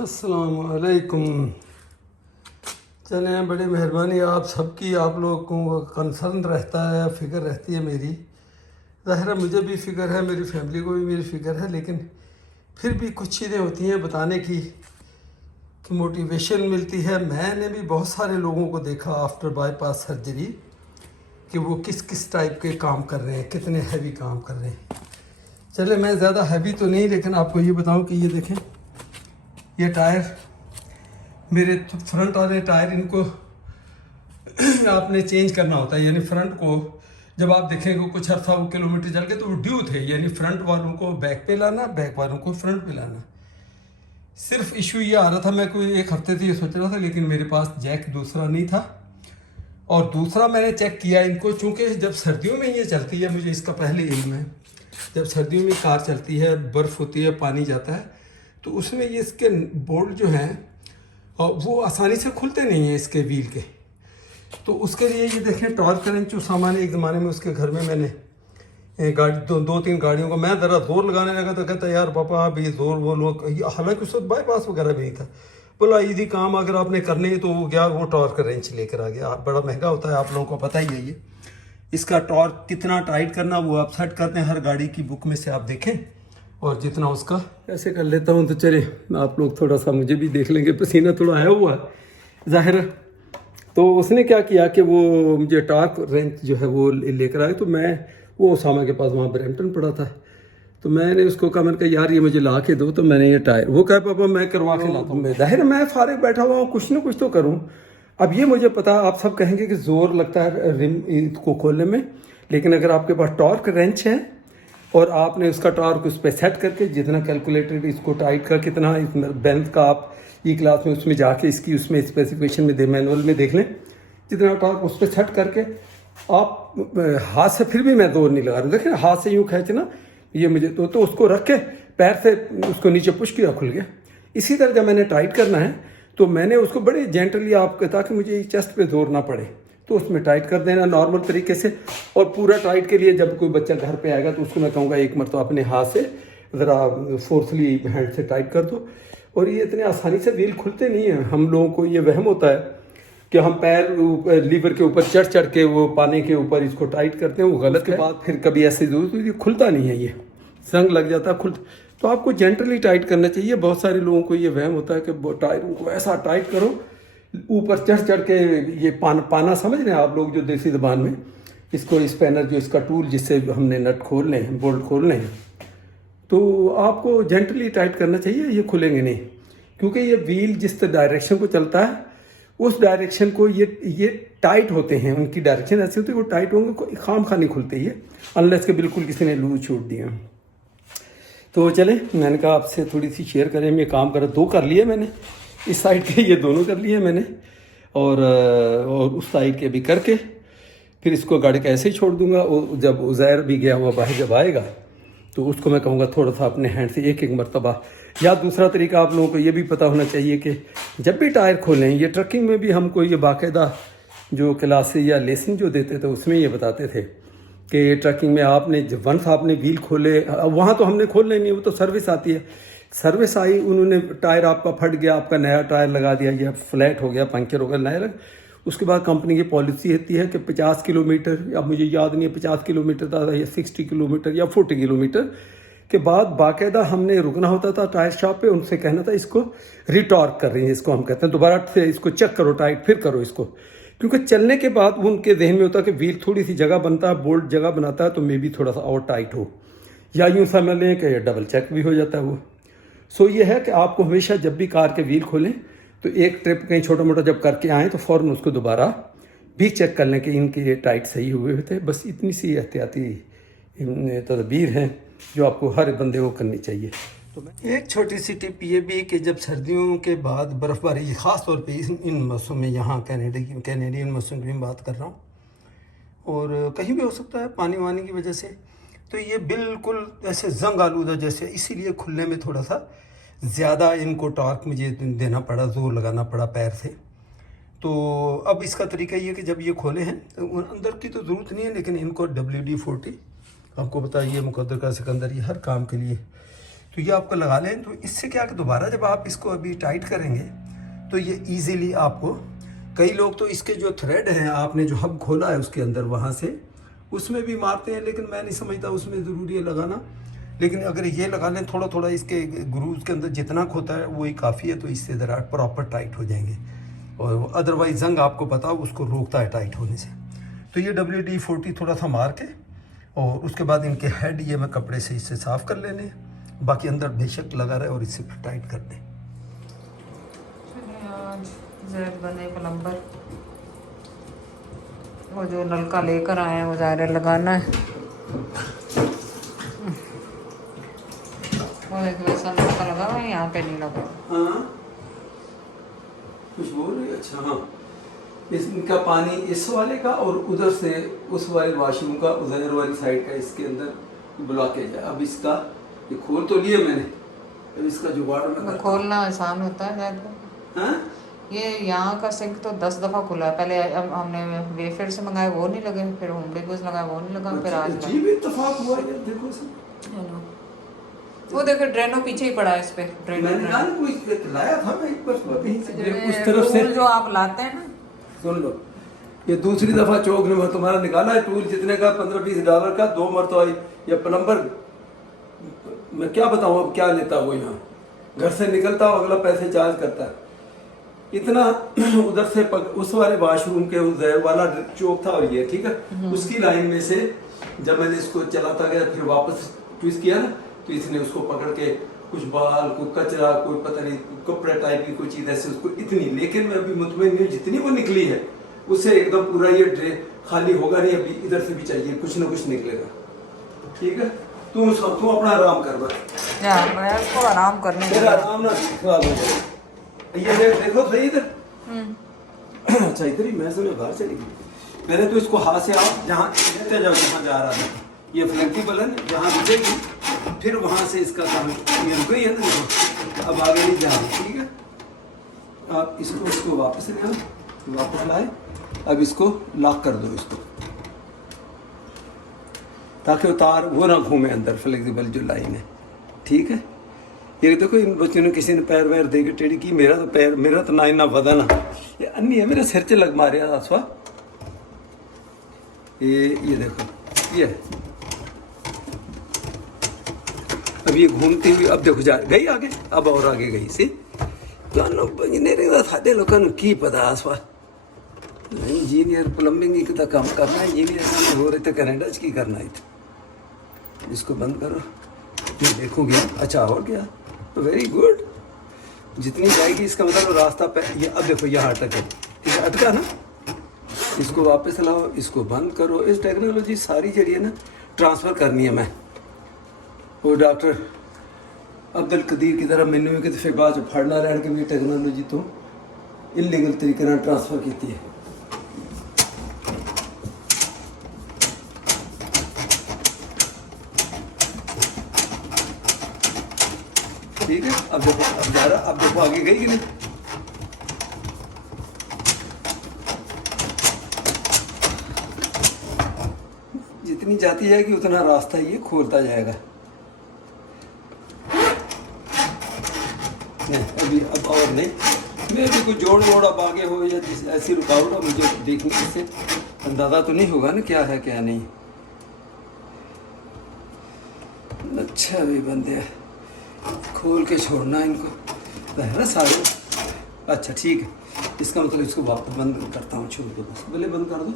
السلام علیکم۔ چلیں، بڑی مہربانی آپ سب کی، آپ لوگوں کو کنسرن رہتا ہے، فکر رہتی ہے میری۔ ظاہر ہے مجھے بھی فکر ہے، میری فیملی کو بھی میری فکر ہے، لیکن پھر بھی کچھ چیزیں ہوتی ہیں بتانے کی کہ موٹیویشن ملتی ہے۔ میں نے بھی بہت سارے لوگوں کو دیکھا آفٹر بائی پاس سرجری کہ وہ کس کس ٹائپ کے کام کر رہے ہیں، کتنے ہیوی کام کر رہے ہیں۔ چلے میں زیادہ ہیوی تو نہیں، لیکن آپ کو یہ بتاؤں کہ یہ دیکھیں، یہ ٹائر میرے فرنٹ والے ٹائر، ان کو آپ نے چینج کرنا ہوتا ہے، یعنی فرنٹ کو جب آپ دیکھیں گے کچھ عرصہ وہ کلومیٹر چل کے تو وہ ڈیو تھے، یعنی فرنٹ والوں کو بیک پہ لانا، بیک والوں کو فرنٹ پہ لانا۔ صرف ایشو یہ آ رہا تھا، میں کوئی ایک ہفتے سے یہ سوچ رہا تھا، لیکن میرے پاس جیک دوسرا نہیں تھا، اور دوسرا میں نے چیک کیا ان کو، چونکہ جب سردیوں میں یہ چلتی ہے، مجھے اس کا پہلے علم ہے، جب سردیوں میں کار چلتی ہے، برف ہوتی ہے، پانی جاتا ہے، تو اس میں یہ اس کے بولٹ جو ہیں وہ آسانی سے کھلتے نہیں ہیں اس کے ویل کے۔ تو اس کے لیے یہ دیکھیں ٹارک کرنٹ جو سامان ایک زمانے میں اس کے گھر میں نے دو تین گاڑیوں کو میں ذرا زور لگانے لگا تو کہتا یار پاپا اب یہ زور وہ لوگ، حالانکہ اس وقت بائی پاس وغیرہ بھی نہیں تھا، بولا ایزی کام اگر آپ نے کرنے تو وہ گیا، وہ ٹارک رینچ لے کر آ گیا، بڑا مہنگا ہوتا ہے، آپ لوگوں کو پتہ ہی ہے یہ اس کا ٹارک کتنا ٹائٹ کرنا، وہ آپ سیٹ کرتے ہیں ہر گاڑی کی بک میں سے آپ دیکھیں، اور جتنا اس کا ایسے کر لیتا ہوں۔ تو چلے آپ لوگ تھوڑا سا مجھے بھی دیکھ لیں گے، پسینہ تھوڑا آیا ہوا ہے ظاہر۔ تو اس نے کیا کیا کہ وہ مجھے ٹارک رینچ جو ہے وہ لے کر آئے، تو میں وہ اسامہ کے پاس وہاں برمپٹن پڑا تھا، تو میں نے اس کو کہا، میں نے کہا یار یہ مجھے لا کے دو، تو میں نے یہ ٹائر، وہ کہا پاپا میں کروا کے لاتا ہوں۔ ظاہر میں فارغ بیٹھا ہوا ہوں، کچھ نہ کچھ تو کروں۔ اب یہ مجھے پتا، آپ سب کہیں گے کہ زور لگتا ہے رم کو کھولنے میں، لیکن اگر آپ کے پاس ٹارک رینچ ہے اور آپ نے اس کا ٹارک اس پہ سیٹ کر کے جتنا کیلکولیٹڈ اس کو ٹائٹ کر کتنا بینڈ کا، آپ ای کلاس میں اس میں جا کے اس کی اس میں اسپیسیفکیشن میں مینول میں دیکھ لیں، جتنا ٹارک اس پہ سیٹ کر کے آپ ہاتھ سے، پھر بھی میں زور نہیں لگا رہا ہوں، دیکھیں ہاتھ سے یوں کھینچنا، یہ مجھے تو اس کو رکھ کے پیر سے اس کو نیچے پش کیا، کھل گیا۔ اسی طرح جب میں نے ٹائٹ کرنا ہے تو میں نے اس کو بڑے جینٹلی آپ کے، تاکہ مجھے چیسٹ پہ زور نہ پڑے، تو اس میں ٹائٹ کر دینا نارمل طریقے سے۔ اور پورا ٹائٹ کے لیے جب کوئی بچہ گھر پہ آئے گا تو اس کو میں کہوں گا ایک مرتبہ اپنے ہاتھ سے ذرا فورسلی ہینڈ سے ٹائٹ کر دو۔ اور یہ اتنے آسانی سے ویل کھلتے نہیں ہیں، ہم لوگوں کو یہ وہم ہوتا ہے کہ ہم پیر لیور کے اوپر چڑھ کے وہ پانے کے اوپر اس کو ٹائٹ کرتے ہیں، وہ غلط ہے۔ بعد پھر کبھی ایسی ضرورت ہوئی، کھلتا نہیں ہے، یہ زنگ لگ جاتا ہے، کھلتا۔ تو آپ کو جینٹلی ٹائٹ کرنا چاہیے۔ بہت سارے لوگوں کو یہ وہم ہوتا ہے کہ ٹائروں کو ایسا ٹائٹ کرو، اوپر چڑھ کے یہ پانا سمجھ رہے ہیں آپ لوگ جو دیسی زبان میں اس کو، اسپینر جو اس کا ٹول جس سے ہم نے نٹ کھولنے ہیں، بولٹ کھولنے ہیں، تو آپ کو جینٹلی ٹائٹ کرنا چاہیے، یہ کھلیں گے نہیں، کیونکہ یہ ویل جس ڈائریکشن کو چلتا ہے اس ڈائریکشن کو یہ ٹائٹ ہوتے ہیں، ان کی ڈائریکشن ایسی ہوتی ہے، وہ ٹائٹ ہوں گے، خام خواہ نہیں کھلتے یہ، انلیس کہ بالکل کسی نے لوز چھوڑ دیا۔ تو چلیں، میں نے کہا آپ سے تھوڑی سی شیئر کریں، میں کام کرا، دو کر لیے میں نے، اس سائڈ کے یہ دونوں کر لیے میں نے، اور اس سائڈ کے بھی کر کے پھر اس کو گاڑی کا ایسے ہی چھوڑ دوں گا۔ جب عزیر بھی گیا ہوا باہر جب آئے گا تو اس کو میں کہوں گا تھوڑا سا اپنے ہینڈ سے ایک مرتبہ۔ یا دوسرا طریقہ آپ لوگوں کو یہ بھی پتہ ہونا چاہیے کہ جب بھی ٹائر کھولیں، یہ ٹرکنگ میں بھی ہم کو یہ باقاعدہ جو کلاسز یا لیسن جو دیتے تھے اس میں یہ بتاتے تھے کہ ٹرکنگ میں آپ نے جب ونس آپ نے ویل کھولے، وہاں تو ہم نے کھولنے نہیں، وہ تو سروس آتی ہے، سروس آئی، انہوں نے ٹائر آپ کا پھٹ گیا، آپ کا نیا ٹائر لگا دیا، یا فلیٹ ہو گیا، پنکچر ہو گیا، نیا لگ، اس کے بعد کمپنی کی پالیسی ہوتی ہے کہ 50 کلومیٹر، اب مجھے یاد نہیں ہے 50 کلومیٹر تھا یا 60 کلومیٹر یا 40 کلومیٹر کے بعد باقاعدہ ہم نے رکنا ہوتا تھا ٹائر شاپ پہ، ان سے کہنا تھا اس کو ریٹارک کر رہی ہیں، اس کو ہم کہتے ہیں دوبارہ سے اس کو چیک کرو ٹائٹ، پھر کرو اس کو، کیونکہ چلنے کے بعد ان کے ذہن میں ہوتا ہے کہ ویل تھوڑی سی جگہ بنتا ہے، بولٹ جگہ بناتا ہے، تو مے بھی تھوڑا سا اور ٹائٹ ہو، یا یوں سمجھ لیں کہ ڈبل چیک بھی ہو جاتا ہے وہ۔ سو یہ ہے کہ آپ کو ہمیشہ جب بھی کار کے ویل کھولیں تو ایک ٹرپ کہیں چھوٹا موٹا جب کر کے آئیں تو فوراً اس کو دوبارہ بھی چیک کر لیں کہ ان کے یہ ٹائٹ صحیح ہوئے ہوتے ہیں۔ بس اتنی سی احتیاطی تدبیر ہیں جو آپ کو ہر بندے کو کرنی چاہیے۔ تو ایک چھوٹی سی ٹپ یہ بھی کہ جب سردیوں کے بعد برف باری، خاص طور پہ ان موسم میں، یہاں کینیڈین موسم کی بات کر رہا ہوں، اور کہیں بھی ہو سکتا ہے پانی وانی کی وجہ سے، تو یہ بالکل ایسے زنگ آلودہ جیسے، اسی لیے کھلنے میں تھوڑا سا زیادہ ان کو ٹارک مجھے دینا پڑا، زور لگانا پڑا پیر سے۔ تو اب اس کا طریقہ یہ کہ جب یہ کھولے ہیں تو اندر کی تو ضرورت نہیں ہے، لیکن ان کو WD-40 آپ کو بتائیے، مقدر کا سکندر، یہ ہر کام کے لیے تو یہ آپ کو لگا لیں. تو اس سے کیا کہ دوبارہ جب آپ اس کو ابھی ٹائٹ کریں گے تو یہ ایزیلی آپ کو, کئی لوگ تو اس کے جو تھریڈ ہیں آپ نے جو ہب کھولا ہے اس کے اندر وہاں سے اس میں بھی مارتے ہیں, لیکن میں نہیں سمجھتا اس میں ضروری ہے لگانا. لیکن اگر یہ لگا لیں تھوڑا تھوڑا اس کے گروز کے اندر جتنا کھوتا ہے وہی کافی ہے, تو اس سے ذرا پراپر ٹائٹ ہو جائیں گے. اور ادروائز زنگ آپ کو پتا اس کو روکتا ہے ٹائٹ ہونے سے. تو یہ WD-40 تھوڑا سا مار کے, اور اس کے بعد ان کے ہیڈ یہ میں کپڑے سے اس سے صاف کر لینے, باقی اندر بے شک لگا رہے اور اس سے پھر ٹائٹ کر دیں. زید بنے پلمبر, وہ جو نلکا لے کر آئے ہیں وہ ظاہر لگانا ہے. وہ ایک ویسا نلکا لگا ہوا ہے, یہاں پہ نہیں لگا. ہاں کچھ بول رہی ہے. اچھا ہاں, اس کا پانی اس والے کا اور ادھر سے اس والے واش روم کا ادھر والی سائڈ کا اس کے اندر بلاکیج ہے. اب اس کا یہ کھول تو لیے میں نے, اب اس کا جگاڑ میں کھولنا آسان ہوتا ہے زید کو. ہاں یہ یہاں کا سنک تو 10 دفعہ کھلا ہے. پہلے ہم نے ویفر سے منگایا وہ نہیں لگے, پھر ہوم ڈیکوز لگایا وہ نہیں لگا, پھر آج عجیب اتفاق ہوا ہے. دیکھو وہ دیکھو ڈرینو پیچھے ہی پڑا ہے اس پہ. میں نے کوئی لایا تھا میں ایک بار اس طرف سے جو آپ لاتے ہیں نا, سن لو, یہ دوسری دفعہ چوک نے تمہارا نکالا ہے ٹول جتنے کا $15-20 کا, 2 مرتبہ. یہ پلمبر میں کیا بتاؤں اب کیا لیتا وہ, یہاں گھر سے نکلتا ہو اگلا پیسے چارج کرتا ہے اتنا. ادھر سے اس والے واش روم کے زہر والا چوک تھا, اور یہ ٹھیک ہے اس کی لائن میں سے جب میں نے اس کو چلاتا گیا پھر واپس ٹویسٹ کیا نا, تو اس نے اس کو پکڑ کے کچھ بال, کوئی کچرا, کوئی پتہ نہیں کپڑے ٹائپ کی کوئی چیز ایسے اس کو اتنی. لیکن میں ابھی مطمئن نہیں جتنی وہ نکلی ہے اس سے ایک دم پورا یہ ڈرے خالی ہوگا نہیں, ابھی ادھر سے بھی چاہیے کچھ نہ کچھ نکلے گا. ٹھیک ہے تم اپنا آرام کر بس, اس کو آرام کرنے میرا آرام نہ خراب ہو جائے. یہ دیکھو صحیح ادھر. اچھا ادھر ہی, میں سمجھا باہر چلی گئی. پہلے تو اس کو ہاتھ سے آپ جہاں لیتے جاؤ جہاں جا رہا تھا, یہ فلیکسیبل ہے جہاں رکے گی پھر وہاں سے اس کا کام یہ رک گئی ہے نا, دیکھو اب آگے نہیں جانا. ٹھیک ہے آپ اس کو واپس لے آؤ, واپس لائے. اب اس کو لاک کر دو اس کو, تاکہ وہ تار وہ نہ گھومے اندر, فلیکسیبل جو لائن ہے. ٹھیک ہے یہ دیکھو ان بچوں نے کسی نے پیر ویر دے کے ٹیڑھی کی, میرا تو پیر, میرا تو نہ بدن یہ انی ہے میرے سر سے لگ مارے آسوا. یہ دیکھو یہ اب یہ گھومتی ہوئی, اب دیکھو جا گئی آگے, اب اور آگے گئی سی. انجینئرنگ کا سادے لوگوں کی پتا آسوا, انجینئر پلمبنگ کا کام کرنا, انجینئر ہو رہے تھے کینیڈا کی کرنا ہے. اس کو بند کرو, یہ دیکھو گیا. اچھا اور گیا, ویری گڈ. جتنی جائے گی اس کا مطلب راستہ پہ. یہ اب دیکھو یہاں اٹک ہے, ٹھیک ہے اٹکا نا, اس کو واپس لاؤ, اس کو بند کرو. اس ٹیکنالوجی ساری جڑی ہے نا ٹرانسفر کرنی ہے. میں وہ ڈاکٹر عبد القدیر کی طرح مینو بھی کسی بعد پھڑنا رہن کے بھی ٹیکنالوجی تو انلیگل طریقے سے ٹرانسفر کی ہے. ٹھیک ہے اب دیکھو, اب جا رہا, اب دیکھو آگے گئی کہ نہیں. جتنی جاتی جائے گی اتنا راستہ یہ کھولتا جائے گا. ابھی اب اور نہیں, میں بھی کوئی جوڑ ووڑ اب آگے ہو یا ایسی رکاوٹ ہو, مجھے دیکھنے سے اندازہ تو نہیں ہوگا نا کیا ہے کیا نہیں. اچھا بھی بندے کھول کے چھوڑنا ان کو ہے نا سارے. اچھا ٹھیک ہے, اس کا مطلب اس کو واپس بند کرتا ہوں, چھوڑ دو بس, بھلے بند کر دو.